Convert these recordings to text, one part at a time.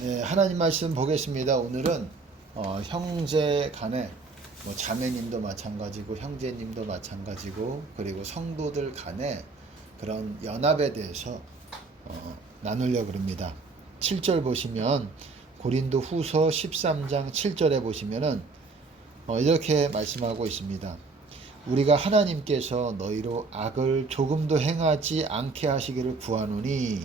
네, 하나님 말씀 보겠습니다. 오늘은 형제 간에 자매님도 마찬가지고 형제님도 마찬가지고 그리고 성도들 간에 그런 연합에 대해서 나누려고 합니다. 7절 보시면 고린도 후서 13장 7절에 보시면은 이렇게 말씀하고 있습니다. 우리가 하나님께서 너희로 악을 조금도 행하지 않게 하시기를 구하노니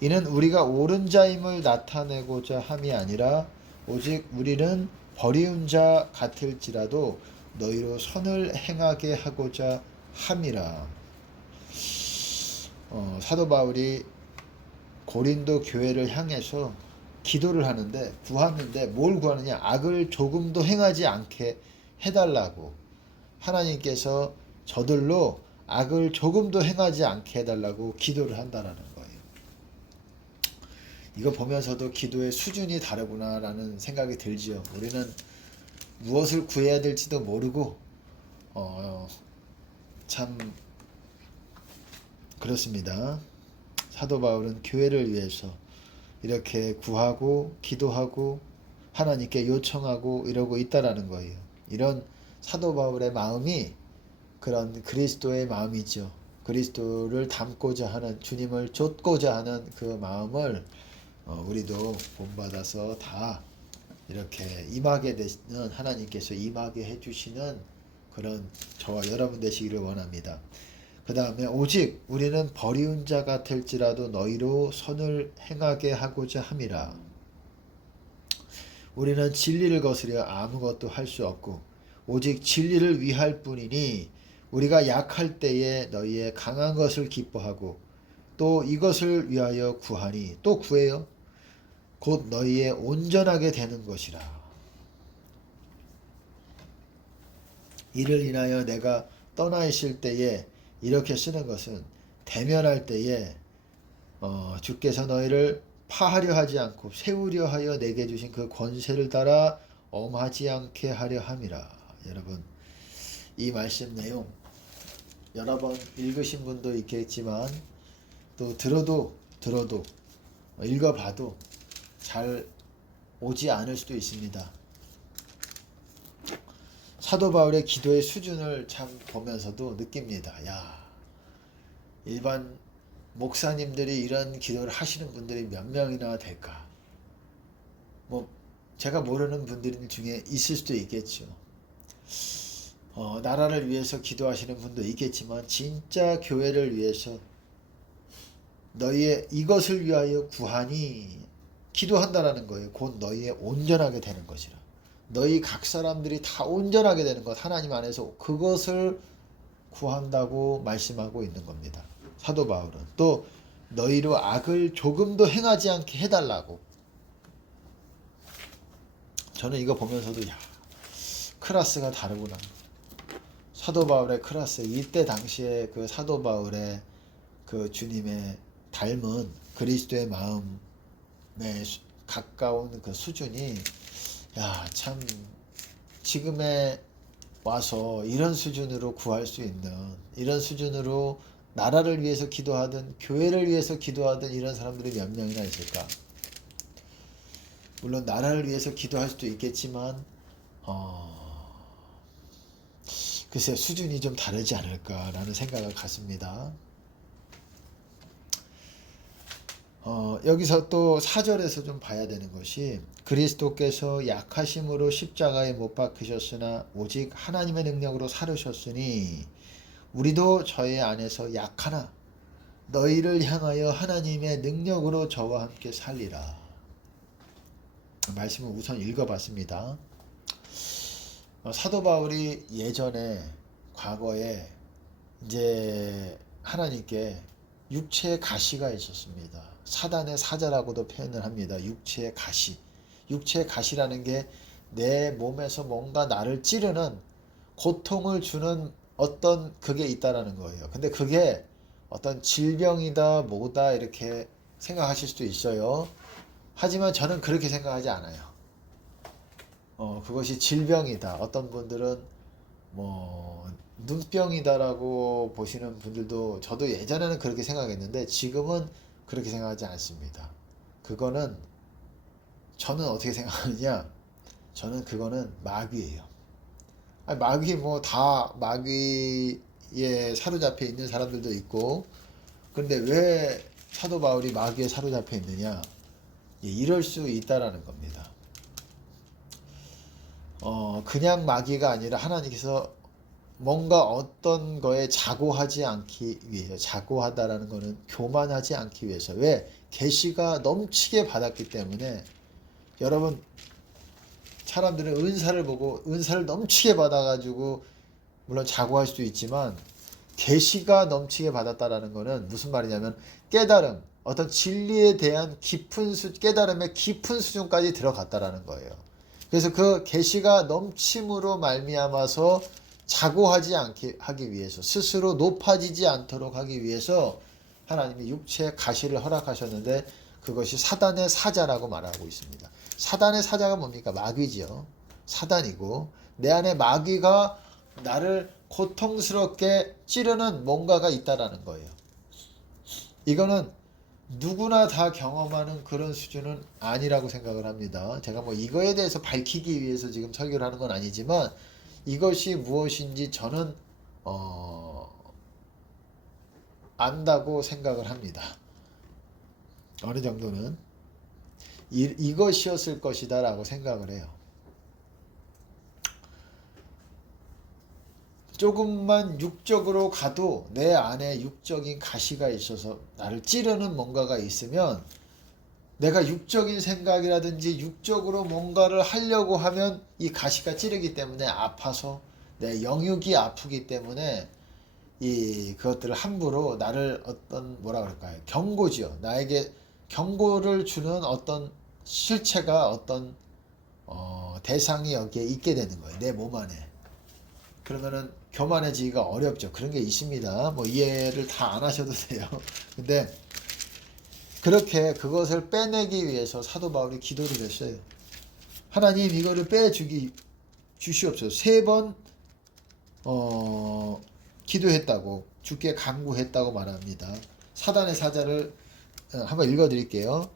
이는 우리가 옳은 자임을 나타내고자 함이 아니라 오직 우리는 버리운 자 같을지라도 너희로 선을 행하게 하고자 함이라. 사도 바울이 고린도 교회를 향해서 기도를 하는데 구하는데 뭘 구하느냐? 악을 조금도 행하지 않게 해달라고. 하나님께서 저들로 악을 조금도 행하지 않게 해달라고 기도를 한다라는 거예요. 이거 보면서도 기도의 수준이 다르구나라는 생각이 들지요. 우리는 무엇을 구해야 될지도 모르고 참 그렇습니다. 사도 바울은 교회를 위해서 이렇게 구하고 기도하고 하나님께 요청하고 이러고 있다라는 거예요. 이런 사도 바울의 마음이 그런 그리스도의 마음이죠. 그리스도를 닮고자 하는, 주님을 좇고자 하는 그 마음을 우리도 본받아서 다 이렇게 임하게 되는, 하나님께서 임하게 해주시는 그런 저와 여러분 되시기를 원합니다. 그 다음에 오직 우리는 버리운 자 같을지라도 너희로 선을 행하게 하고자 함이라. 우리는 진리를 거스려 아무것도 할 수 없고 오직 진리를 위할 뿐이니 우리가 약할 때에 너희의 강한 것을 기뻐하고 또 이것을 위하여 구하니, 또 구해요. 곧 너희의 온전하게 되는 것이라. 이를 인하여 내가 떠나 있을 때에 이렇게 쓰는 것은 대면할 때에 주께서 너희를 파하려 하지 않고 세우려 하여 내게 주신 그 권세를 따라 엄하지 않게 하려 함이라. 여러분, 이 말씀 내용 여러 번 읽으신 분도 있겠지만 또 들어도 읽어봐도 잘 오지 않을 수도 있습니다. 사도 바울의 기도의 수준을 참 보면서도 느낍니다. 야, 일반 목사님들이 이런 기도를 하시는 분들이 몇 명이나 될까? 제가 모르는 분들 중에 있을 수도 있겠죠. 나라를 위해서 기도하시는 분도 있겠지만 진짜 교회를 위해서 너희의 이것을 위하여 구하니 기도한다라는 거예요. 곧 너희의 온전하게 되는 것이라. 너희 각 사람들이 다 온전하게 되는 것, 하나님 안에서 그것을 구한다고 말씀하고 있는 겁니다. 사도 바울은 또 너희로 악을 조금도 행하지 않게 해달라고. 저는 이거 보면서도 야, 클래스가 다르구나. 사도 바울의 클래스, 이때 당시에 그 사도 바울의 그 주님의 닮은 그리스도의 마음에 가까운 그 수준이, 야, 참 지금에 와서 이런 수준으로 구할 수 있는, 이런 수준으로 나라를 위해서 기도하든 교회를 위해서 기도하든 이런 사람들이 몇 명이나 있을까? 물론 나라를 위해서 기도할 수도 있겠지만 글쎄 수준이 좀 다르지 않을까라는 생각을 갖습니다. 여기서 또 4절에서 좀 봐야 되는 것이, 그리스도께서 약하심으로 십자가에 못 박히셨으나 오직 하나님의 능력으로 살으셨으니 우리도 저의 안에서 약하나 너희를 향하여 하나님의 능력으로 저와 함께 살리라. 말씀을 우선 읽어봤습니다. 사도 바울이 예전에 과거에 이제 하나님께 육체의 가시가 있었습니다. 사단의 사자라고도 표현을 합니다. 육체의 가시. 육체의 가시라는 게 내 몸에서 뭔가 나를 찌르는, 고통을 주는 어떤 그게 있다라는 거예요. 근데 그게 어떤 질병이다 뭐다 이렇게 생각하실 수도 있어요. 하지만 저는 그렇게 생각하지 않아요. 그것이 질병이다. 어떤 분들은 눈병이다라고 보시는 분들도, 저도 예전에는 그렇게 생각했는데 지금은 그렇게 생각하지 않습니다. 그거는 저는 어떻게 생각하느냐? 저는 그거는 마귀예요. 아니, 마귀 뭐 다 마귀에 사로잡혀 있는 사람들도 있고, 그런데 왜 사도 바울이 마귀에 사로잡혀 있느냐? 예, 이럴 수 있다라는 겁니다. 그냥 마귀가 아니라 하나님께서 뭔가 어떤 거에 자고하지 않기 위해서, 자고하다라는 거는 교만하지 않기 위해서. 왜? 계시가 넘치게 받았기 때문에. 여러분, 사람들은 은사를 보고 은사를 넘치게 받아가지고 물론 자고할 수도 있지만, 계시가 넘치게 받았다라는 거는 무슨 말이냐면 깨달음, 어떤 진리에 대한 깨달음의 깊은 수준까지 들어갔다라는 거예요. 그래서 그 계시가 넘침으로 말미암아서 자고하지 않게 하기 위해서, 스스로 높아지지 않도록 하기 위해서 하나님이 육체의 가시를 허락하셨는데, 그것이 사단의 사자라고 말하고 있습니다. 사단의 사자가 뭡니까? 마귀지요. 사단이고, 내 안에 마귀가 나를 고통스럽게 찌르는 뭔가가 있다라는 거예요. 이거는 누구나 다 경험하는 그런 수준은 아니라고 생각을 합니다. 제가 뭐 이거에 대해서 밝히기 위해서 지금 설교를 하는 건 아니지만, 이것이 무엇인지 저는 안다고 생각을 합니다. 어느 정도는 이것이었을 것이다 라고 생각을 해요. 조금만 육적으로 가도 내 안에 육적인 가시가 있어서 나를 찌르는 뭔가가 있으면, 내가 육적인 생각이라든지 육적으로 뭔가를 하려고 하면 이 가시가 찌르기 때문에 아파서, 내 영육이 아프기 때문에 그것들을 함부로 나를 어떤 뭐라 그럴까요? 경고지요. 나에게 경고를 주는 어떤 실체가, 어떤 대상이 여기에 있게 되는 거예요. 내 몸 안에. 그러면은 교만해지기가 어렵죠. 그런 게 있습니다. 뭐 이해를 다 안 하셔도 돼요. 근데 그렇게 그것을 빼내기 위해서 사도 바울이 기도를 했어요. 하나님, 이거를 주시옵소서. 3번 기도했다고, 주께 간구했다고 말합니다. 사단의 사자를 한번 읽어드릴게요.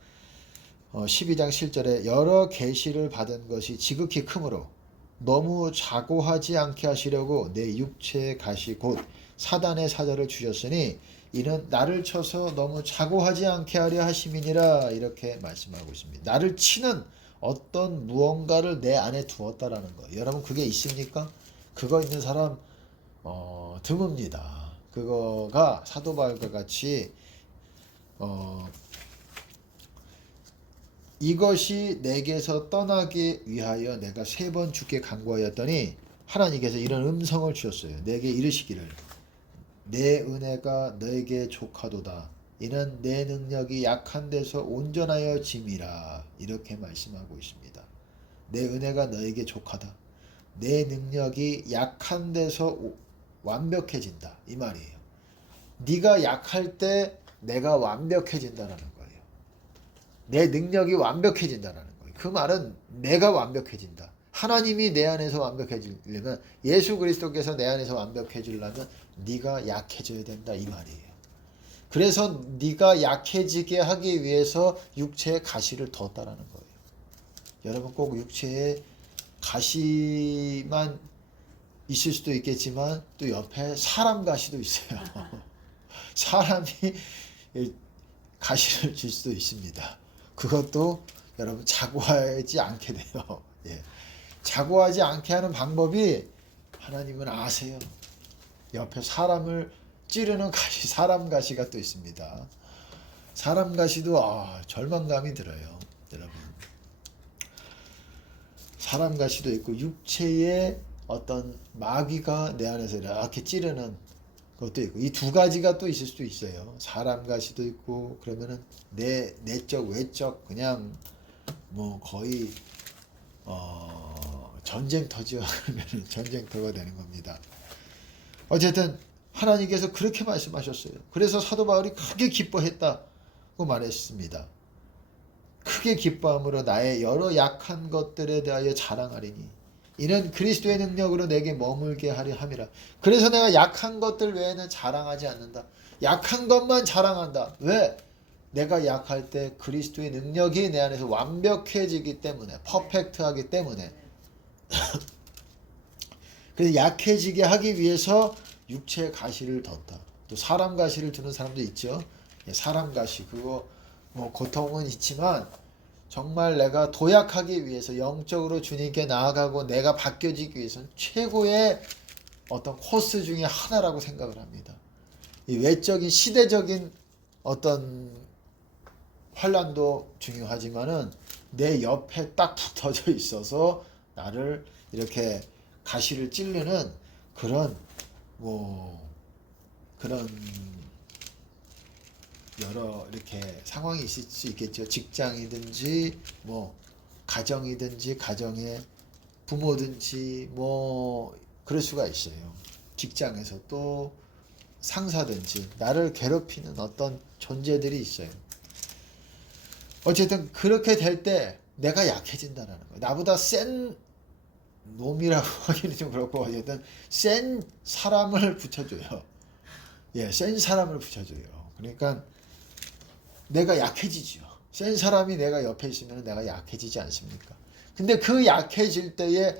12장 7절에 여러 계시를 받은 것이 지극히 크므로 너무 자고하지 않게 하시려고 내 육체의 가시 곧 사단의 사자를 주셨으니 이는 나를 쳐서 너무 자고하지 않게 하려 하심이니라, 이렇게 말씀하고 있습니다. 나를 치는 어떤 무언가를 내 안에 두었다라는 거예요. 여러분, 그게 있습니까? 그거 있는 사람 드뭅니다. 그거가 사도 바울과 같이 이것이 내게서 떠나기 위하여 내가 3번 주께 간구하였더니 하나님께서 이런 음성을 주셨어요. 내게 이르시기를 내 은혜가 너에게 족하도다. 이는 내 능력이 약한 데서 온전하여 짐이라, 이렇게 말씀하고 있습니다. 내 은혜가 너에게 족하다. 내 능력이 약한 데서 완벽해진다, 이 말이에요. 네가 약할 때 내가 완벽해진다라는 거예요. 내 능력이 완벽해진다라는 거예요. 그 말은 내가 완벽해진다. 하나님이 내 안에서 완벽해지려면, 예수 그리스도께서 내 안에서 완벽해지려면 네가 약해져야 된다, 이 말이에요. 그래서 네가 약해지게 하기 위해서 육체에 가시를 뒀다라는 거예요. 여러분, 꼭 육체에 가시만 있을 수도 있겠지만 또 옆에 사람 가시도 있어요. 사람이 가시를 줄 수도 있습니다. 그것도 여러분 자고하지 않게 돼요. 예. 자고하지 않게 하는 방법이 하나님은 아세요. 옆에 사람을 찌르는 가시, 사람 가시가 또 있습니다. 사람 가시도 절망감이 들어요. 여러분, 사람 가시도 있고 육체의 어떤 마귀가 내 안에서 이렇게 찌르는 것도 있고, 이 2가지가 또 있을 수도 있어요. 사람 가시도 있고, 그러면은 내적 외적 그냥 뭐 거의 전쟁터죠. 그러면은 전쟁터가 되는 겁니다. 어쨌든 하나님께서 그렇게 말씀하셨어요. 그래서 사도 바울이 크게 기뻐했다고 말했습니다. 크게 기뻐함으로 나의 여러 약한 것들에 대하여 자랑하리니 이는 그리스도의 능력으로 내게 머물게 하려 함이라. 그래서 내가 약한 것들 외에는 자랑하지 않는다. 약한 것만 자랑한다. 왜? 내가 약할 때 그리스도의 능력이 내 안에서 완벽해지기 때문에, 퍼펙트하기 때문에. 그래서 약해지게 하기 위해서 육체의 가시를 뒀다. 또 사람 가시를 두는 사람도 있죠. 사람 가시, 그거 뭐 고통은 있지만 정말 내가 도약하기 위해서, 영적으로 주님께 나아가고 내가 바뀌어지기 위해서는 최고의 어떤 코스 중에 하나라고 생각을 합니다. 이 외적인 시대적인 어떤 환란도 중요하지만은 내 옆에 딱 붙어져 있어서 나를 이렇게 가시를 찌르는 그런 그런 여러 이렇게 상황이 있을 수 있겠죠. 직장이든지 가정이든지, 가정의 부모든지 그럴 수가 있어요. 직장에서 또 상사든지 나를 괴롭히는 어떤 존재들이 있어요. 어쨌든 그렇게 될 때 내가 약해진다는 거예요. 나보다 센 놈이라고 하기는 좀 그렇고, 어쨌든 센 사람을 붙여줘요. 센 사람을 붙여줘요. 그러니까 내가 약해지죠. 센 사람이 내가 옆에 있으면 내가 약해지지 않습니까? 근데 그 약해질 때에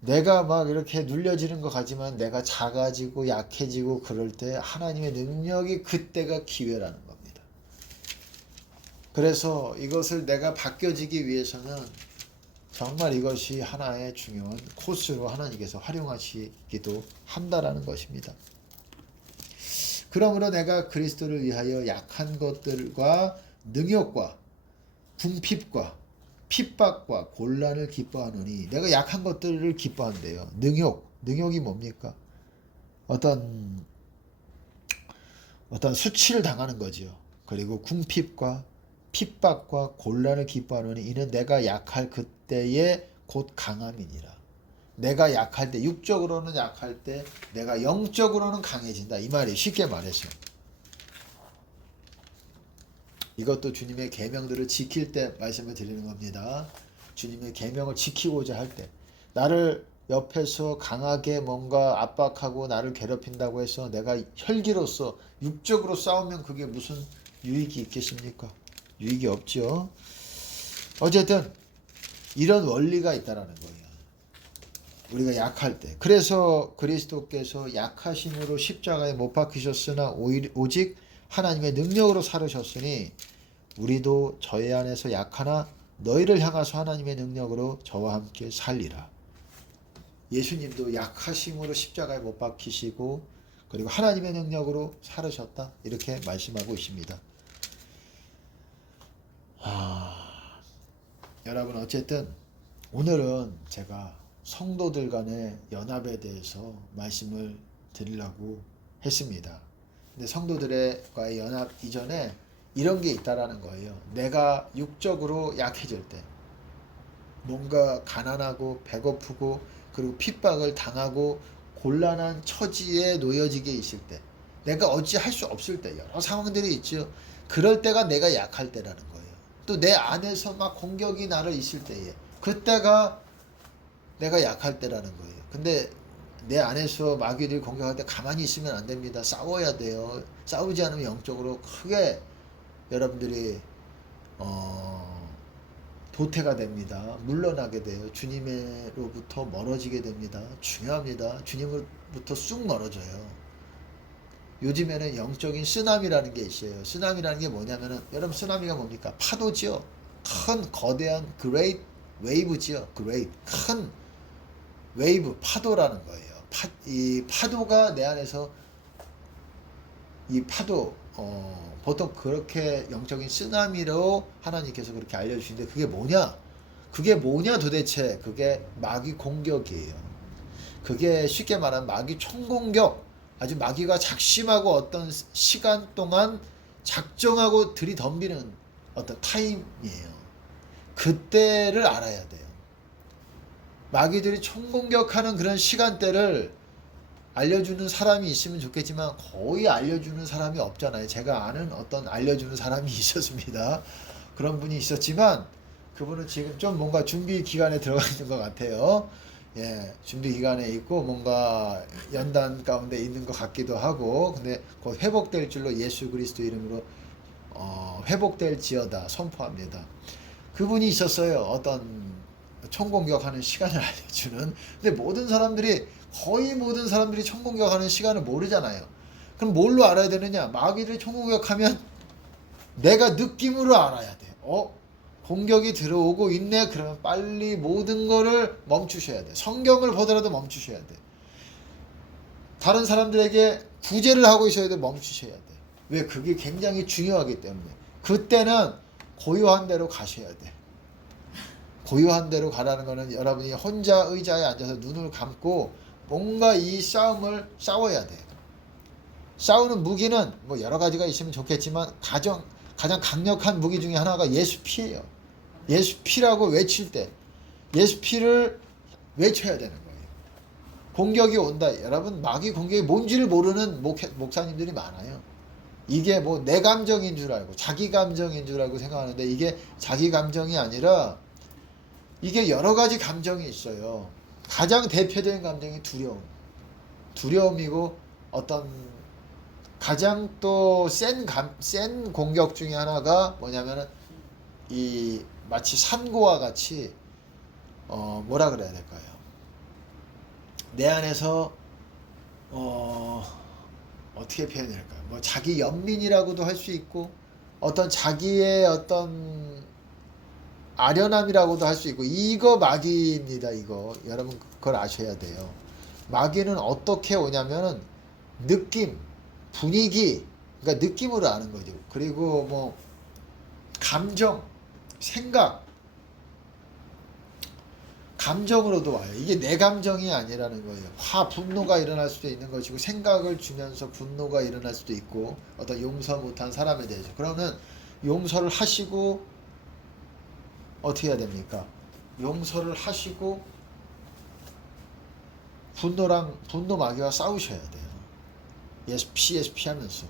내가 막 이렇게 눌려지는 것 같지만 내가 작아지고 약해지고 그럴 때 하나님의 능력이, 그때가 기회라는 겁니다. 그래서 이것을 내가 바뀌어지기 위해서는 정말 이것이 하나의 중요한 코스로 하나님께서 활용하시기도 한다라는 것입니다. 그러므로 내가 그리스도를 위하여 약한 것들과 능욕과 궁핍과 핍박과 곤란을 기뻐하노니, 내가 약한 것들을 기뻐한대요. 능욕이 뭡니까? 어떤 수치를 당하는 거지요. 그리고 궁핍과 핍박과 곤란을 기뻐하노니 이는 내가 약할 그때에 곧 강함이니라. 내가 약할 때, 육적으로는 약할 때 내가 영적으로는 강해진다, 이 말이 쉽게 말해서. 이것도 주님의 계명들을 지킬 때 말씀을 드리는 겁니다. 주님의 계명을 지키고자 할 때, 나를 옆에서 강하게 뭔가 압박하고 나를 괴롭힌다고 해서 내가 혈기로서 육적으로 싸우면 그게 무슨 유익이 있겠습니까? 유익이 없죠. 어쨌든 이런 원리가 있다라는 거예요. 우리가 약할 때. 그래서 그리스도께서 약하심으로 십자가에 못 박히셨으나 오직 하나님의 능력으로 살으셨으니 우리도 저희 안에서 약하나 너희를 향하서 하나님의 능력으로 저와 함께 살리라. 예수님도 약하심으로 십자가에 못 박히시고 그리고 하나님의 능력으로 살으셨다, 이렇게 말씀하고 있습니다. 여러분, 어쨌든 오늘은 제가 성도들 간의 연합에 대해서 말씀을 드리려고 했습니다. 근데 성도들과의 연합 이전에 이런 게 있다라는 거예요. 내가 육적으로 약해질 때, 뭔가 가난하고 배고프고 그리고 핍박을 당하고 곤란한 처지에 놓여지게 있을 때, 내가 어찌할 수 없을 때, 여러 상황들이 있죠. 그럴 때가 내가 약할 때라는 거예요. 또 내 안에서 막 공격이 나를 있을 때에, 그때가 내가 약할 때라는 거예요. 근데 내 안에서 마귀들이 공격할 때 가만히 있으면 안 됩니다. 싸워야 돼요. 싸우지 않으면 영적으로 크게 여러분들이 도태가 됩니다. 물러나게 돼요. 주님으로부터 멀어지게 됩니다. 중요합니다. 주님으로부터 쑥 멀어져요. 요즘에는 영적인 쓰나미라는 게 있어요. 쓰나미라는 게 뭐냐면은, 여러분 쓰나미가 뭡니까? 파도지요. 큰 거대한 great wave지요. great 큰 웨이브, 파도라는 거예요. 이 파도가 내 안에서, 이 파도 보통 그렇게 영적인 쓰나미로 하나님께서 그렇게 알려주시는데, 그게 뭐냐 도대체. 그게 마귀 공격이에요. 그게 쉽게 말하면 마귀 총공격, 아주 마귀가 작심하고 어떤 시간 동안 작정하고 들이덤비는 어떤 타임이에요. 그때를 알아야 돼요. 마귀들이 총공격하는 그런 시간대를 알려주는 사람이 있으면 좋겠지만 거의 알려주는 사람이 없잖아요. 제가 아는 어떤 알려주는 사람이 있었습니다. 그런 분이 있었지만 그분은 지금 좀 뭔가 준비 기간에 들어가 있는 것 같아요. 준비 기간에 있고 뭔가 연단 가운데 있는 것 같기도 하고, 근데 곧 회복될 줄로 예수 그리스도 이름으로 회복될지어다 선포합니다. 그분이 있었어요. 어떤 총공격하는 시간을 알려주는. 근데 거의 모든 사람들이 총공격하는 시간을 모르잖아요. 그럼 뭘로 알아야 되느냐? 마귀들이 총공격하면 내가 느낌으로 알아야 돼. 공격이 들어오고 있네. 그러면 빨리 모든 거를 멈추셔야 돼. 성경을 보더라도 멈추셔야 돼. 다른 사람들에게 구제를 하고 있어야 돼. 멈추셔야 돼. 왜? 그게 굉장히 중요하기 때문에. 그때는 고요한 대로 가셔야 돼. 고요한 대로 가라는 거는 여러분이 혼자 의자에 앉아서 눈을 감고 뭔가 이 싸움을 싸워야 돼요. 싸우는 무기는 뭐 여러 가지가 있으면 좋겠지만 가장 강력한 무기 중에 하나가 예수 피예요. 예수 피라고 외칠 때 예수 피를 외쳐야 되는 거예요. 공격이 온다. 여러분 마귀 공격이 뭔지를 모르는 목사님들이 많아요. 이게 뭐 내 감정인 줄 알고 자기 감정인 줄 알고 생각하는데 이게 자기 감정이 아니라 이게 여러 가지 감정이 있어요. 가장 대표적인 감정이 두려움이고 어떤 가장 또 센 공격 중에 하나가 뭐냐면은 이 마치 산고와 같이 뭐라 그래야 될까요? 내 안에서 어떻게 표현할까요? 뭐 자기 연민이라고도 할 수 있고 어떤 자기의 어떤 아련함이라고도 할 수 있고 이거 마귀입니다. 이거 여러분 그걸 아셔야 돼요. 마귀는 어떻게 오냐면은 느낌, 분위기, 그러니까 느낌으로 아는 거죠. 그리고 뭐 감정, 생각, 감정으로도 와요. 이게 내 감정이 아니라는 거예요. 분노가 일어날 수도 있는 것이고 생각을 주면서 분노가 일어날 수도 있고 어떤 용서 못한 사람에 대해서 그러면 용서를 하시고 어떻게 해야 됩니까? 용서를 하시고 분노 마귀와 싸우셔야 돼요. 예수 피 하면서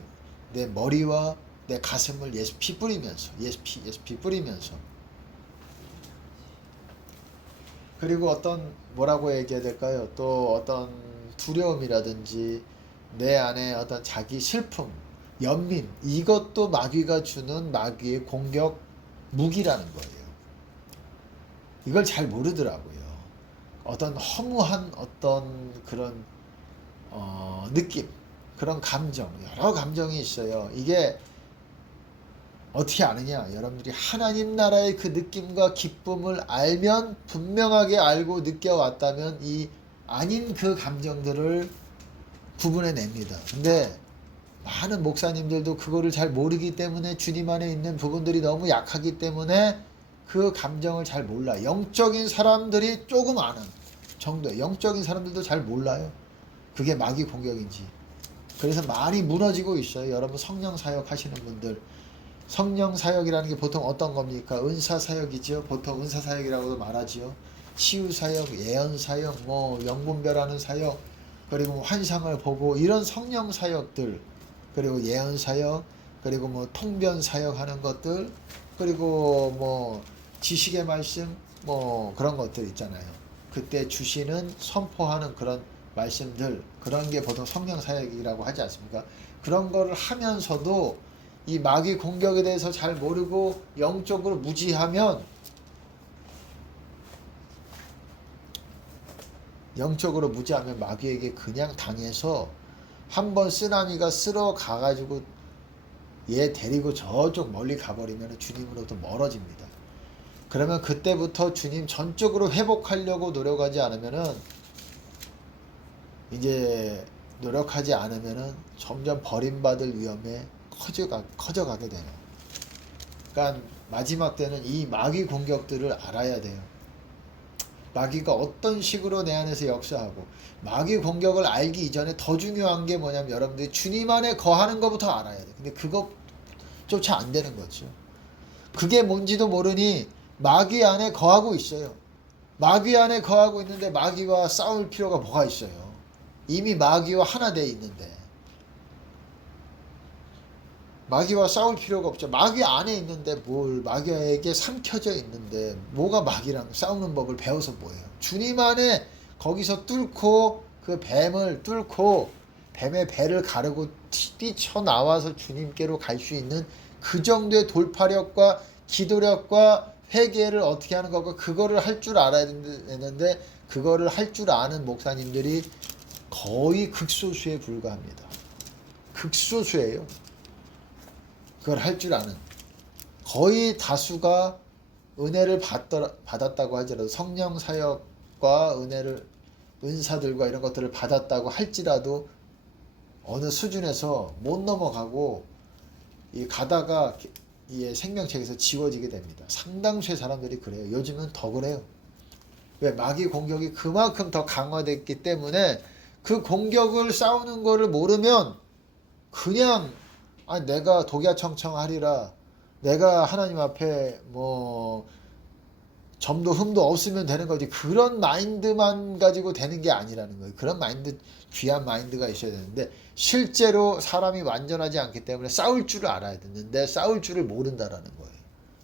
내 머리와 내 가슴을 예수 피 뿌리면서 예수 피 뿌리면서 그리고 어떤 뭐라고 얘기해야 될까요? 또 어떤 두려움이라든지 내 안에 어떤 자기 슬픔, 연민 이것도 마귀가 주는 마귀의 공격 무기라는 거예요. 이걸 잘 모르더라고요. 어떤 허무한 어떤 그런 느낌, 그런 감정, 여러 감정이 있어요. 이게 어떻게 아느냐? 여러분들이 하나님 나라의 그 느낌과 기쁨을 알면 분명하게 알고 느껴왔다면 이 아닌 그 감정들을 구분해냅니다. 근데 많은 목사님들도 그거를 잘 모르기 때문에 주님 안에 있는 부분들이 너무 약하기 때문에 그 감정을 잘 몰라. 영적인 사람들이 조금 아는 정도예요. 영적인 사람들도 잘 몰라요. 그게 마귀 공격인지. 그래서 많이 무너지고 있어요. 여러분 성령 사역 하시는 분들. 성령 사역이라는 게 보통 어떤 겁니까? 은사 사역이죠. 보통 은사 사역이라고도 말하지요. 치유 사역, 예언 사역, 뭐 영분별하는 사역, 그리고 뭐 환상을 보고 이런 성령 사역들, 그리고 예언 사역, 그리고 뭐 통변 사역 하는 것들, 그리고 뭐 지식의 말씀, 뭐 그런 것들 있잖아요. 그때 주시는 선포하는 그런 말씀들, 그런 게 보통 성령 사역이라고 하지 않습니까? 그런 거를 하면서도 이 마귀 공격에 대해서 잘 모르고 영적으로 무지하면 마귀에게 그냥 당해서 한번 쓰나미가 쓸어 가가지고 얘 데리고 저쪽 멀리 가버리면 주님으로부터 멀어집니다. 그러면 그때부터 주님 전적으로 회복하려고 노력하지 않으면은 이제 노력하지 않으면은 점점 버림받을 위험에 커져가게 돼요. 그러니까 마지막 때는 이 마귀 공격들을 알아야 돼요. 마귀가 어떤 식으로 내 안에서 역사하고 마귀 공격을 알기 이전에 더 중요한 게 뭐냐면 여러분들이 주님 안에 거하는 것부터 알아야 돼요. 근데 그것조차 안 되는 거죠. 그게 뭔지도 모르니 마귀 안에 거하고 있어요. 마귀 안에 거하고 있는데 마귀와 싸울 필요가 뭐가 있어요. 이미 마귀와 하나 돼 있는데 마귀와 싸울 필요가 없죠. 마귀 안에 있는데 마귀에게 삼켜져 있는데 뭐가 마귀랑 싸우는 법을 배워서 뭐예요. 주님 안에 거기서 뚫고 그 뱀을 뚫고 뱀의 배를 가르고 뛰쳐나와서 주님께로 갈 수 있는 그 정도의 돌파력과 기도력과 회개를 어떻게 하는 거고 그거를 할 줄 알아야 되는데 그거를 할 줄 아는 목사님들이 거의 극소수에 불과합니다. 극소수예요. 그걸 할 줄 아는. 거의 다수가 은혜를 받았다고 하더라도 성령 사역과 은사들과 이런 것들을 받았다고 할지라도 어느 수준에서 못 넘어가고 가다가 이 생명책에서 지워지게 됩니다. 상당수의 사람들이 그래요. 요즘은 더 그래요. 왜? 마귀 공격이 그만큼 더 강화됐기 때문에 그 공격을 싸우는 거를 모르면 그냥 내가 독야청청하리라, 내가 하나님 앞에 점도 흠도 없으면 되는 거지, 그런 마인드만 가지고 되는 게 아니라는 거예요. 그런 마인드, 귀한 마인드가 있어야 되는데 실제로 사람이 완전하지 않기 때문에 싸울 줄을 알아야 되는데 싸울 줄을 모른다라는 거예요.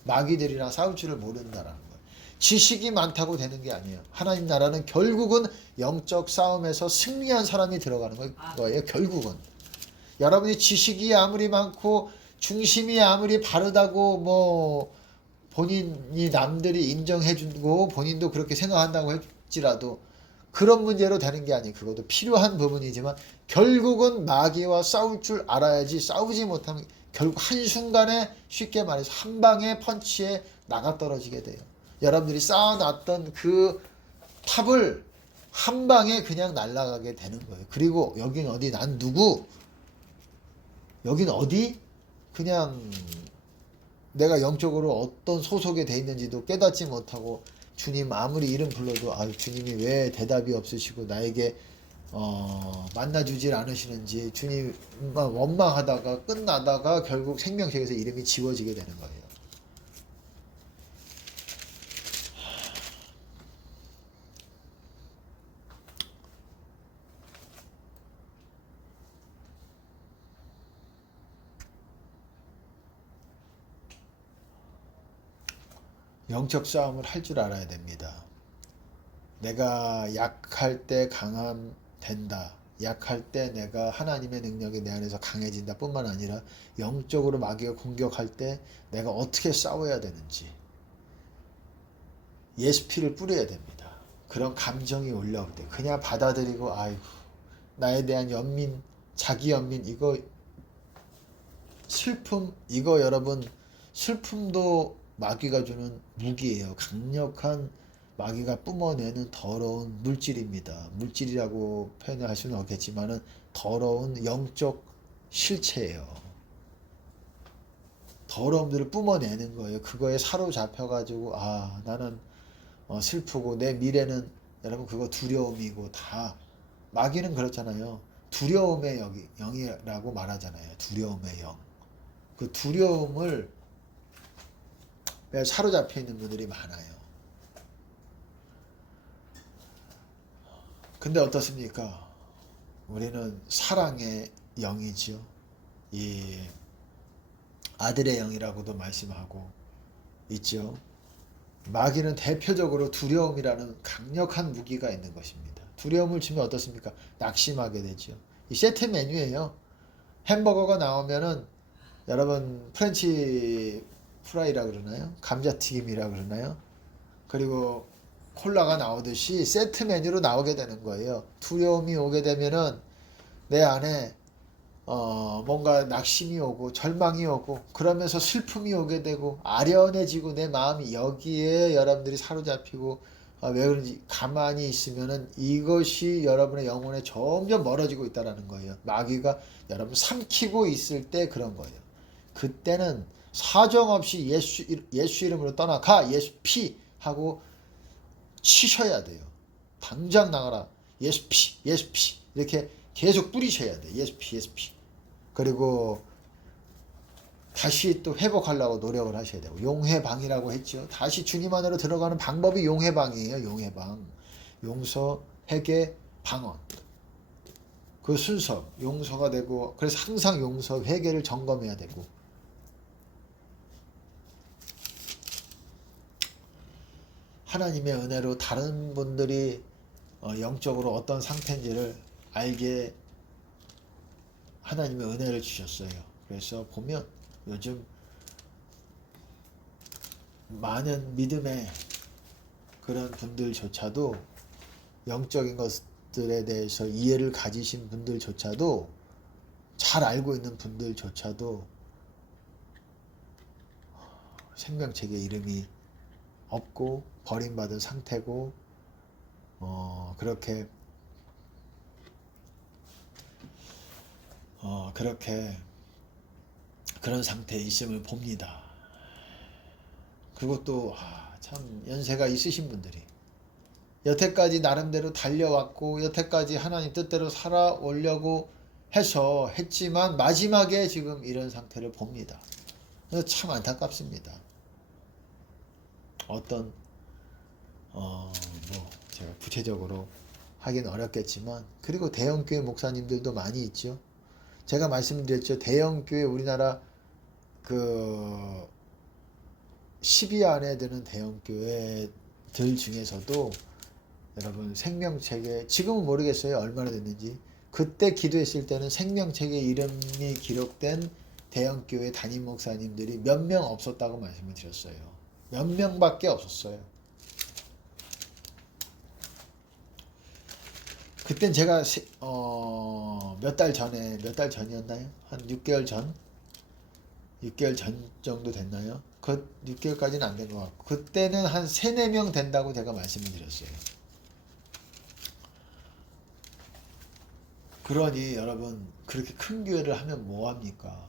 마귀들이랑 싸울 줄을 모른다라는 거예요. 지식이 많다고 되는 게 아니에요. 하나님 나라는 결국은 영적 싸움에서 승리한 사람이 들어가는 거예요. 결국은 여러분이 지식이 아무리 많고 중심이 아무리 바르다고 본인이 남들이 인정해주고 본인도 그렇게 생각한다고 할지라도 그런 문제로 되는 게 아니에요. 그것도 필요한 부분이지만 결국은 마귀와 싸울 줄 알아야지, 싸우지 못하면 결국 한순간에, 쉽게 말해서 한 방에 펀치에 나가 떨어지게 돼요. 여러분들이 쌓아놨던 그 탑을 한 방에 그냥 날아가게 되는 거예요. 그리고 여긴 어디, 난 누구, 여긴 어디, 그냥 내가 영적으로 어떤 소속에 돼 있는지도 깨닫지 못하고 주님 아무리 이름 불러도 주님이 왜 대답이 없으시고 나에게 만나주질 않으시는지 주님만 원망하다가 끝나다가 결국 생명책에서 이름이 지워지게 되는 거예요. 영적 싸움을 할 줄 알아야 됩니다. 내가 약할 때 강함 된다. 약할 때 내가 하나님의 능력이 내 안에서 강해진다 뿐만 아니라 영적으로 마귀가 공격할 때 내가 어떻게 싸워야 되는지 예수 피를 뿌려야 됩니다. 그런 감정이 올라올 때 그냥 받아들이고 나에 대한 연민, 자기 연민, 이거 슬픔, 이거 여러분 슬픔도 마귀가 주는 무기예요. 강력한 마귀가 뿜어내는 더러운 물질입니다. 물질이라고 표현할 수는 없겠지만은 더러운 영적 실체예요. 더러움들을 뿜어내는 거예요. 그거에 사로잡혀가지고 나는 슬프고 내 미래는, 여러분 그거 두려움이고, 다 마귀는 그렇잖아요. 두려움의 영이라고 말하잖아요. 두려움의 영. 그 두려움을 사로잡혀 있는 분들이 많아요. 근데 어떻습니까? 우리는 사랑의 영이지요. 이 아들의 영이라고도 말씀하고 있죠. 마귀는 대표적으로 두려움이라는 강력한 무기가 있는 것입니다. 두려움을 주면 어떻습니까? 낙심하게 되죠. 이 세트 메뉴예요. 햄버거가 나오면은 여러분 프렌치 프라이라 그러나요? 감자튀김이라 그러나요? 그리고 콜라가 나오듯이 세트 메뉴로 나오게 되는 거예요. 두려움이 오게 되면은 내 안에 뭔가 낙심이 오고 절망이 오고 그러면서 슬픔이 오게 되고 아련해지고 내 마음이 여기에 여러분들이 사로잡히고 왜 그런지 가만히 있으면은 이것이 여러분의 영혼에 점점 멀어지고 있다라는 거예요. 마귀가 여러분 삼키고 있을 때 그런 거예요. 그때는 사정없이 예수 이름으로 떠나가, 예수 피 하고 치셔야 돼요. 당장 나가라. 예수 피, 예수 피. 이렇게 계속 뿌리셔야 돼요. 예수 피, 예수 피. 그리고 다시 또 회복하려고 노력을 하셔야 되고, 용회방이라고 했죠. 다시 주님 안으로 들어가는 방법이 용회방이에요. 용회방. 용서, 회개, 방언. 그 순서, 용서가 되고, 그래서 항상 용서, 회개를 점검해야 되고. 하나님의 은혜로 다른 분들이 영적으로 어떤 상태인지를 알게 하나님의 은혜를 주셨어요. 그래서 보면 요즘 많은 믿음의 그런 분들조차도, 영적인 것들에 대해서 이해를 가지신 분들조차도, 잘 알고 있는 분들조차도 생명책에 이름이 없고 버림받은 상태고, 그렇게 그런 상태에 있음을 봅니다. 그리고 또 참 연세가 있으신 분들이 여태까지 나름대로 달려왔고 여태까지 하나님 뜻대로 살아오려고 했지만 마지막에 지금 이런 상태를 봅니다. 그래서 참 안타깝습니다. 어떤 뭐 제가 구체적으로 하긴 어렵겠지만, 그리고 대형교회 목사님들도 많이 있죠. 제가 말씀드렸죠. 대형교회, 우리나라 그 10위 안에 드는 대형교회들 중에서도 여러분 생명책에, 지금은 모르겠어요 얼마나 됐는지, 그때 기도했을 때는 생명책에 이름이 기록된 대형교회 담임 목사님들이 몇 명 없었다고 말씀을 드렸어요. 몇 명밖에 없었어요. 그땐 제가 몇 달 전이었나요? 한 6개월 전 정도 됐나요? 그 6개월까지는 안 된 것 같고, 그때는 한 3, 4명 된다고 제가 말씀을 드렸어요. 그러니 여러분, 그렇게 큰 교회를 하면 뭐합니까?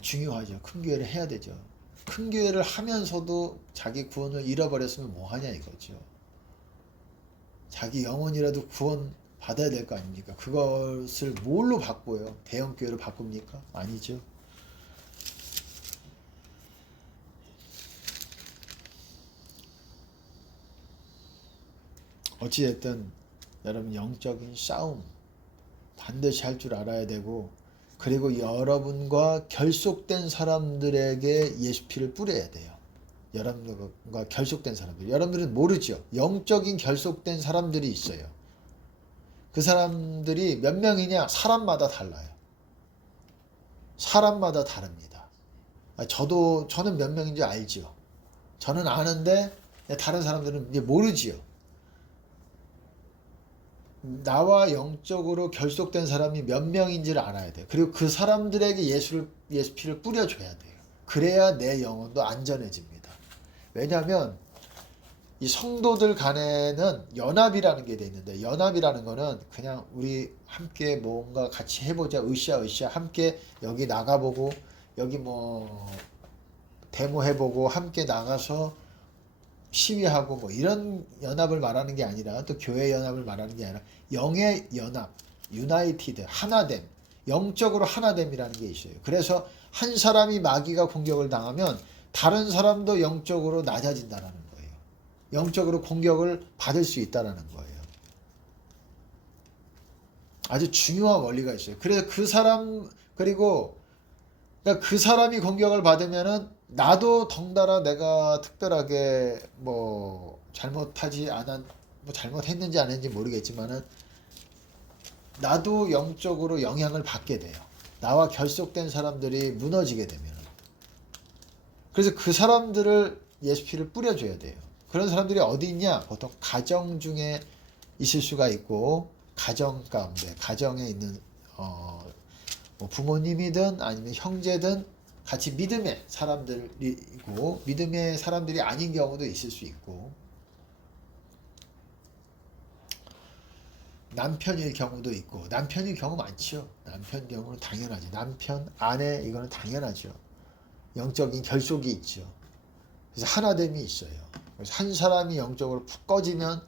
중요하죠. 큰 교회를 해야 되죠. 큰 교회를 하면서도 자기 구원을 잃어버렸으면 뭐하냐 이거죠. 자기 영혼이라도 구원 받아야 될 거 아닙니까? 그것을 뭘로 바꿔요? 대형 교회로 바꿉니까? 아니죠. 어찌됐든 여러분, 영적인 싸움 반드시 할 줄 알아야 되고, 그리고 여러분과 결속된 사람들에게 예수 피를 뿌려야 돼요. 여러분과 결속된 사람들, 여러분들은 모르죠. 영적인 결속된 사람들이 있어요. 그 사람들이 몇 명이냐? 사람마다 달라요. 사람마다 다릅니다. 저는 몇 명인지 알죠. 저는 아는데 다른 사람들은 이제 모르지요. 나와 영적으로 결속된 사람이 몇 명인지를 알아야 돼요. 그리고 그 사람들에게 예수 피를 뿌려줘야 돼요. 그래야 내 영혼도 안전해집니다. 왜냐하면 이 성도들 간에는 연합이라는 게 돼 있는데, 연합이라는 거는 그냥 우리 함께 뭔가 같이 해보자, 으쌰 함께 여기 나가보고, 여기 뭐 데모해보고, 함께 나가서 시위하고 뭐 이런 연합을 말하는 게 아니라, 또 교회 연합을 말하는 게 아니라 영의 연합, 유나이티드, 하나됨, 영적으로 하나됨이라는 게 있어요. 그래서 한 사람이 마귀가 공격을 당하면 다른 사람도 영적으로 낮아진다라는 거예요. 영적으로 공격을 받을 수 있다라는 거예요. 아주 중요한 원리가 있어요. 그래서 그리고 그러니까 그 사람이 공격을 받으면은 나도 덩달아 내가 특별하게 뭐 잘못했는지 안 했는지 모르겠지만은 나도 영적으로 영향을 받게 돼요. 나와 결속된 사람들이 무너지게 되면. 그래서 그 사람들을 예수 피를 뿌려줘야 돼요. 그런 사람들이 어디 있냐? 보통 가정 중에 있을 수가 있고, 가정 가운데, 가정에 있는 뭐 부모님이든 아니면 형제든 같이 믿음의 사람들이고, 믿음의 사람들이 아닌 경우도 있을 수 있고, 남편일 경우도 있고. 남편일 경우 많죠. 남편 경우는 당연하죠. 남편, 아내, 이거는 당연하죠. 영적인 결속이 있죠. 그래서 하나됨이 있어요. 그래서 한 사람이 영적으로 푹 꺼지면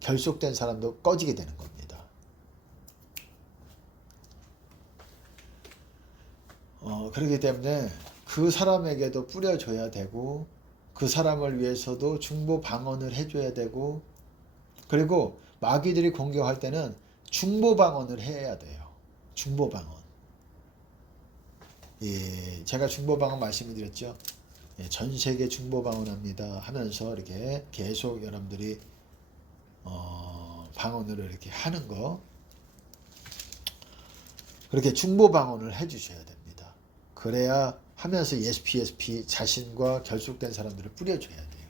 결속된 사람도 꺼지게 되는 겁니다. 그렇기 때문에 그 사람에게도 뿌려줘야 되고, 그 사람을 위해서도 중보 방언을 해줘야 되고, 그리고 마귀들이 공격할 때는 중보 방언을 해야 돼요. 중보 방언. 예, 제가 중보 방언 말씀을 드렸죠. 예, 전 세계 중보 방언합니다 하면서 이렇게 계속 여러분들이 방언으로 이렇게 하는 거, 그렇게 중보 방언을 해주셔야 됩니다. 그래야 하면서 ESP 자신과 결속된 사람들을 뿌려줘야 돼요.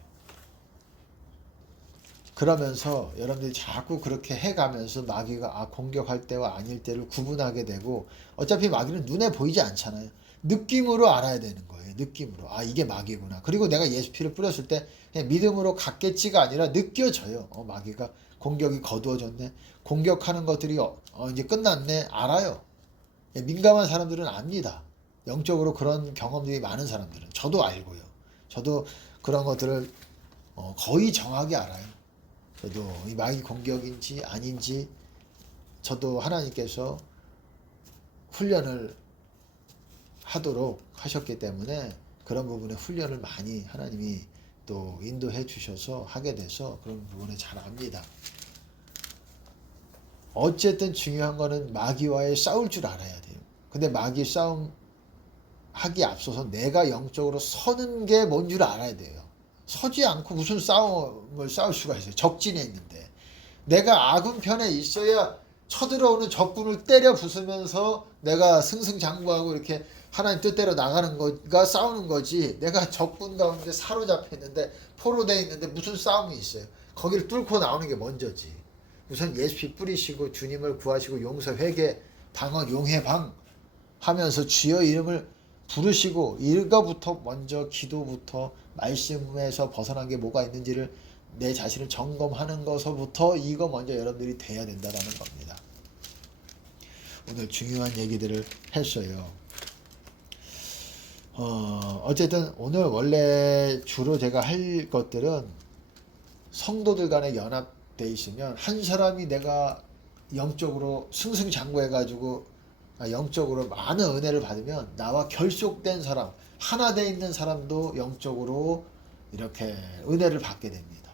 그러면서 여러분들이 자꾸 그렇게 해가면서 마귀가 공격할 때와 아닐 때를 구분하게 되고, 어차피 마귀는 눈에 보이지 않잖아요. 느낌으로 알아야 되는 거예요. 느낌으로. 이게 마귀구나. 그리고 내가 ESP를 뿌렸을 때 그냥 믿음으로 갔겠지가 아니라 느껴져요. 마귀가 공격이 거두어졌네. 공격하는 것들이 이제 끝났네. 알아요. 민감한 사람들은 압니다. 영적으로 그런 경험들이 많은 사람들은. 저도 알고요. 저도 그런 것들을 거의 정확히 알아요. 저도 이 마귀 공격인지 아닌지 저도 하나님께서 훈련을 하도록 하셨기 때문에 그런 부분에 훈련을 많이 하나님이 또 인도해 주셔서 하게 돼서 그런 부분을 잘 압니다. 어쨌든 중요한 거는 마귀와의 싸울 줄 알아야 돼요. 근데 마귀 싸움 하기 앞서서 내가 영적으로 서는 게 뭔 줄 알아야 돼요. 서지 않고 무슨 싸움을 싸울 수가 있어요. 적진에 있는데. 내가 아군 편에 있어야 쳐들어오는 적군을 때려 부수면서 내가 승승장구하고 이렇게 하나님 뜻대로 나가는 거가 싸우는 거지. 내가 적군 가운데 사로잡혀 있는데 포로되어 있는데 무슨 싸움이 있어요. 거기를 뚫고 나오는 게 먼저지. 우선 예수피 뿌리시고 주님을 구하시고 용서 회개 방언 용해방 하면서 주여 이름을 부르시고 이거부터 먼저 기도부터 말씀에서 벗어난 게 뭐가 있는지를 내 자신을 점검하는 것부터 이거 먼저 여러분들이 돼야 된다는 겁니다. 오늘 중요한 얘기들을 했어요. 어쨌든 오늘 원래 주로 제가 할 것들은 성도들 간에 연합돼 있으면 한 사람이 내가 영적으로 승승장구해가지고 영적으로 많은 은혜를 받으면 나와 결속된 사람, 하나 돼 있는 사람도 영적으로 이렇게 은혜를 받게 됩니다.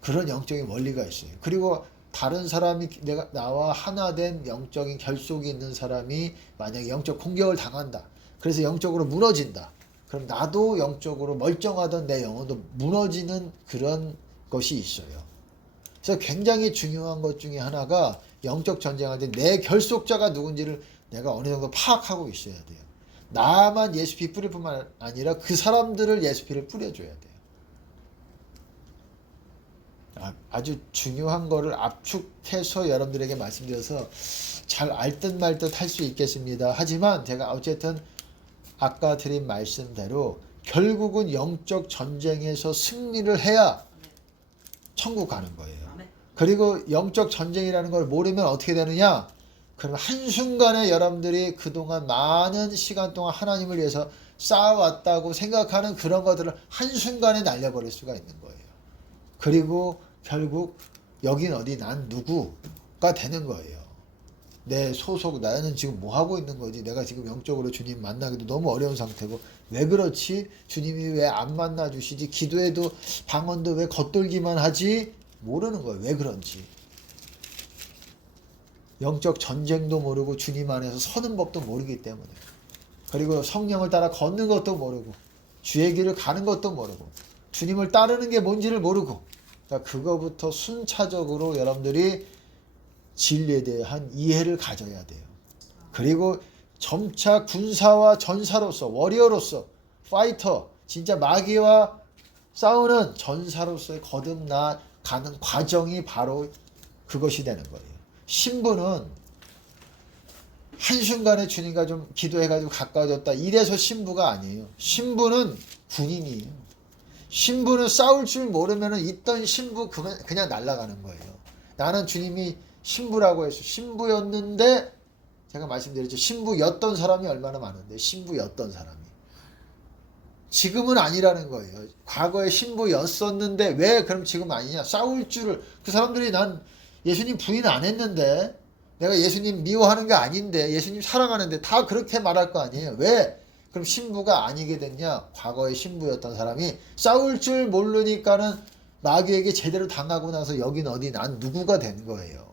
그런 영적인 원리가 있어요. 그리고 다른 사람이 나와 하나 된 영적인 결속이 있는 사람이 만약에 영적 공격을 당한다. 그래서 영적으로 무너진다. 그럼 나도 영적으로 멀쩡하던 내 영혼도 무너지는 그런 것이 있어요. 그래서 굉장히 중요한 것 중에 하나가 영적 전쟁할 때 내 결속자가 누군지를 내가 어느 정도 파악하고 있어야 돼요. 나만 예수피 뿌릴 뿐만 아니라 그 사람들을 예수피를 뿌려줘야 돼요. 아주 중요한 거를 압축해서 여러분들에게 말씀드려서 잘 알 듯 말 듯 할 수 있겠습니다. 하지만 제가 어쨌든 아까 드린 말씀대로 결국은 영적 전쟁에서 승리를 해야 천국 가는 거예요. 그리고 영적 전쟁이라는 걸 모르면 어떻게 되느냐? 그럼 한순간에 여러분들이 그동안 많은 시간 동안 하나님을 위해서 쌓아왔다고 생각하는 그런 것들을 한순간에 날려버릴 수가 있는 거예요. 그리고 결국 여긴 어디 난 누구가 되는 거예요. 내 소속 나는 지금 뭐 하고 있는 거지? 내가 지금 영적으로 주님 만나기도 너무 어려운 상태고 왜 그렇지? 주님이 왜 안 만나 주시지? 기도해도 방언도 왜 겉돌기만 하지? 모르는 거예요. 왜 그런지. 영적 전쟁도 모르고 주님 안에서 서는 법도 모르기 때문에. 그리고 성령을 따라 걷는 것도 모르고 주의 길을 가는 것도 모르고 주님을 따르는 게 뭔지를 모르고, 그러니까 그거부터 순차적으로 여러분들이 진리에 대한 이해를 가져야 돼요. 그리고 점차 군사와 전사로서 워리어로서 파이터 진짜 마귀와 싸우는 전사로서의 거듭나가는 과정이 바로 그것이 되는 거예요. 신부는 한순간에 주님과 좀 기도해가지고 가까워졌다 이래서 신부가 아니에요. 신부는 군인이에요. 신부는 싸울 줄 모르면 있던 신부 그냥 날아가는 거예요. 나는 주님이 신부라고 해서 신부였는데, 제가 말씀드렸죠. 신부였던 사람이 얼마나 많은데, 신부였던 사람이. 지금은 아니라는 거예요. 과거에 신부였었는데 왜 그럼 지금 아니냐? 싸울 줄을, 그 사람들이 난 예수님 부인 안 했는데, 내가 예수님 미워하는 게 아닌데, 예수님 사랑하는데 다 그렇게 말할 거 아니에요. 왜? 그럼 신부가 아니게 됐냐? 과거에 신부였던 사람이 싸울 줄 모르니까는 마귀에게 제대로 당하고 나서 여긴 어디 난 누구가 된 거예요.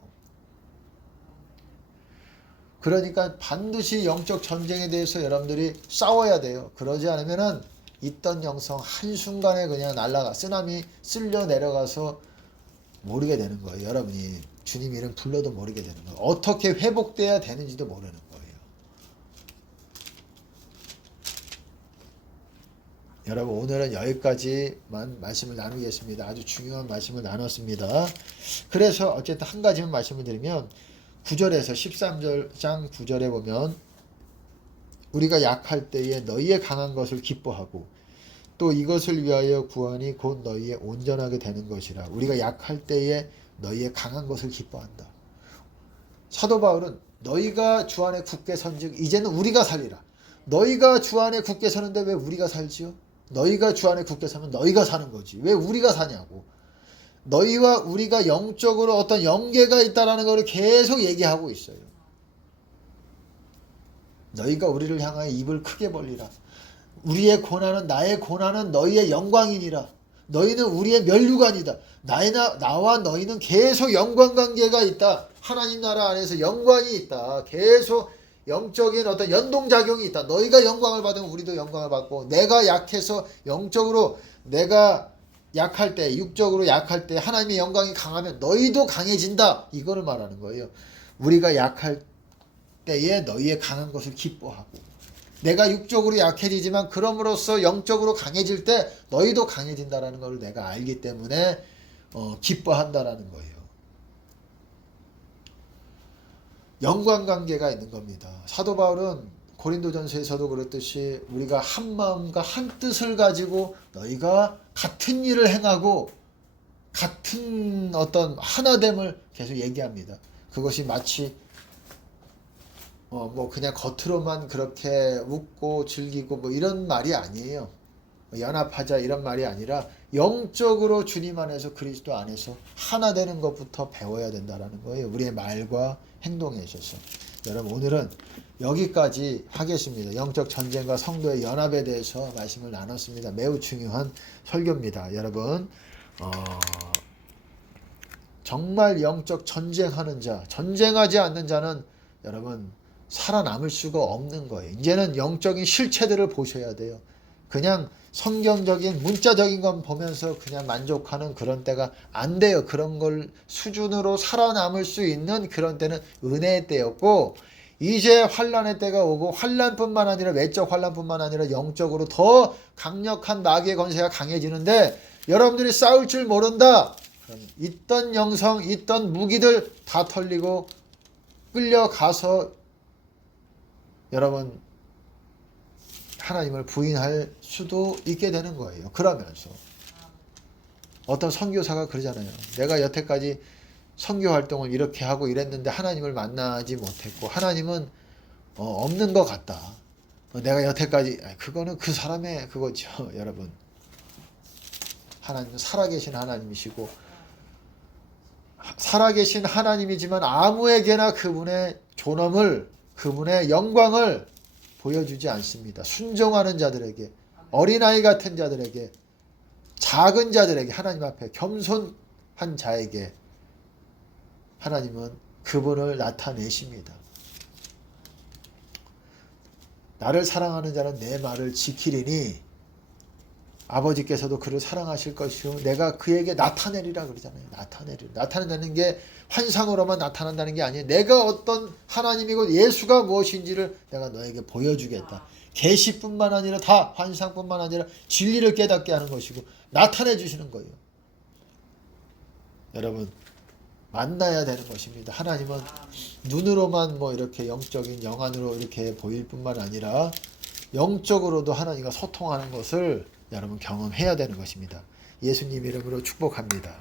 그러니까 반드시 영적 전쟁에 대해서 여러분들이 싸워야 돼요. 그러지 않으면은 있던 영성 한순간에 그냥 날아가 쓰나미 쓸려 내려가서 모르게 되는 거예요. 여러분이 주님 이름 불러도 모르게 되는 거예요. 어떻게 회복돼야 되는지도 모르는 거예요. 여러분 오늘은 여기까지만 말씀을 나누겠습니다. 아주 중요한 말씀을 나눴습니다. 그래서 어쨌든 한 가지만 말씀을 드리면 9절에서 13장 9절에 보면 우리가 약할 때에 너희의 강한 것을 기뻐하고 또 이것을 위하여 구하니 곧 너희의 온전하게 되는 것이라. 우리가 약할 때에 너희의 강한 것을 기뻐한다. 사도 바울은 너희가 주 안에 굳게 선즉 이제는 우리가 살리라. 너희가 주 안에 굳게 서는데 왜 우리가 살지요? 너희가 주 안에 굳게 서면 너희가 사는 거지. 왜 우리가 사냐고. 너희와 우리가 영적으로 어떤 연계가 있다라는 것을 계속 얘기하고 있어요. 너희가 우리를 향하여 입을 크게 벌리라. 우리의 고난은 나의 고난은 너희의 영광이니라. 너희는 우리의 면류관이다. 나와 너희는 계속 영광관계가 있다. 하나님 나라 안에서 영광이 있다. 계속 영적인 어떤 연동작용이 있다. 너희가 영광을 받으면 우리도 영광을 받고, 내가 약해서 영적으로 내가 약할 때, 육적으로 약할 때 하나님의 영광이 강하면 너희도 강해진다. 이거를 말하는 거예요. 우리가 약할 때에 너희의 강한 것을 기뻐하고, 내가 육적으로 약해지지만 그럼으로써 영적으로 강해질 때 너희도 강해진다라는 걸 내가 알기 때문에 기뻐한다라는 거예요. 연관관계가 있는 겁니다. 사도 바울은 고린도전서에서도 그랬듯이 우리가 한 마음과 한 뜻을 가지고 너희가 같은 일을 행하고 같은 어떤 하나됨을 계속 얘기합니다. 그것이 마치 뭐 그냥 겉으로만 그렇게 웃고 즐기고 뭐 이런 말이 아니에요. 연합하자 이런 말이 아니라 영적으로 주님 안에서 그리스도 안에서 하나 되는 것부터 배워야 된다라는 거예요. 우리의 말과 행동에 있어서. 여러분 오늘은 여기까지 하겠습니다. 영적 전쟁과 성도의 연합에 대해서 말씀을 나눴습니다. 매우 중요한 설교입니다. 여러분 정말 영적 전쟁하는 자, 전쟁하지 않는 자는 여러분 살아남을 수가 없는 거예요. 이제는 영적인 실체들을 보셔야 돼요. 그냥 성경적인 문자적인 건 보면서 그냥 만족하는 그런 때가 안 돼요. 그런 걸 수준으로 살아남을 수 있는 그런 때는 은혜의 때였고, 이제 환란의 때가 오고, 환란뿐만 아니라 외적 환란뿐만 아니라 영적으로 더 강력한 마귀의 권세가 강해지는데 여러분들이 싸울 줄 모른다. 있던 영성, 있던 무기들 다 털리고 끌려가서 여러분 하나님을 부인할 수도 있게 되는 거예요. 그러면서 어떤 선교사가 그러잖아요. 내가 여태까지 선교 활동을 이렇게 하고 이랬는데 하나님을 만나지 못했고 하나님은 없는 것 같다. 내가 여태까지 그거는 그 사람의 그거죠. 여러분 하나님은 살아계신 하나님이시고 살아계신 하나님이지만 아무에게나 그분의 존엄을, 그분의 영광을 보여주지 않습니다. 순종하는 자들에게, 어린아이 같은 자들에게, 작은 자들에게, 하나님 앞에 겸손한 자에게 하나님은 그분을 나타내십니다. 나를 사랑하는 자는 내 말을 지키리니 아버지께서도 그를 사랑하실 것이요 내가 그에게 나타내리라 그러잖아요. 나타낸다는 게 환상으로만 나타난다는 게 아니에요. 내가 어떤 하나님이고 예수가 무엇인지를 내가 너에게 보여주겠다. 계시뿐만 아니라 다 환상뿐만 아니라 진리를 깨닫게 하는 것이고 나타내 주시는 거예요. 여러분 만나야 되는 것입니다. 하나님은 눈으로만 뭐 이렇게 영적인 영안으로 이렇게 보일 뿐만 아니라 영적으로도 하나님과 소통하는 것을 여러분 경험해야 되는 것입니다. 예수님 이름으로 축복합니다.